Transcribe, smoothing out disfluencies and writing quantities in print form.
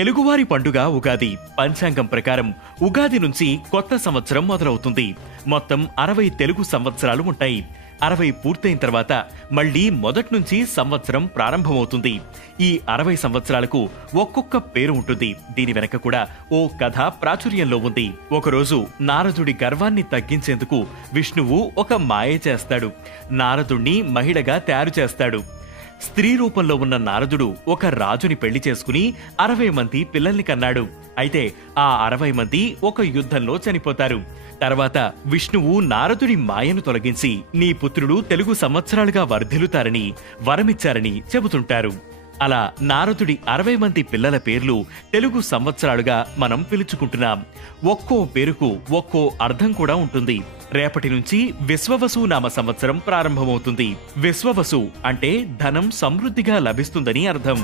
తెలుగువారి పండుగ ఉగాది. పంచాంగం ప్రకారం ఉగాది నుంచి కొత్త సంవత్సరం మొదలవుతుంది. మొత్తం 60 తెలుగు సంవత్సరాలు ఉంటాయి. 60 పూర్తయిన తర్వాత మళ్లీ మొదటి నుంచి సంవత్సరం ప్రారంభమవుతుంది. ఈ 60 సంవత్సరాలకు ఒక్కొక్క పేరు ఉంటుంది. దీని వెనక కూడా ఓ కథ ప్రాచుర్యంలో ఉంది. ఒకరోజు నారదుడి గర్వాన్ని తగ్గించేందుకు విష్ణువు ఒక మాయ చేస్తాడు. నారదుణ్ణి మహిళగా తయారు చేస్తాడు. స్త్రీ రూపంలో ఉన్న నారదుడు ఒక రాజుని పెళ్లి చేసుకుని 60 మంది పిల్లల్ని కన్నాడు. అయితే ఆ 60 మంది ఒక యుద్ధంలో చనిపోతారు. తర్వాత విష్ణువు నారదుడి మాయను తొలగించి నీ పుత్రుడు తెలుగు సంవత్సరాలుగా వర్ధిల్లుతారని వరమిచ్చారని చెబుతుంటారు. అలా నారదుడి 60 మంది పిల్లల పేర్లు తెలుగు సంవత్సరాలుగా మనం పిలుచుకుంటున్నాం. ఒక్కో పేరుకు ఒక్కో అర్థం కూడా ఉంటుంది. రేపటి నుంచి విశ్వవసు నామ సంవత్సరం ప్రారంభమవుతుంది. విశ్వవసు అంటే ధనం సమృద్ధిగా లభిస్తుందని అర్థం.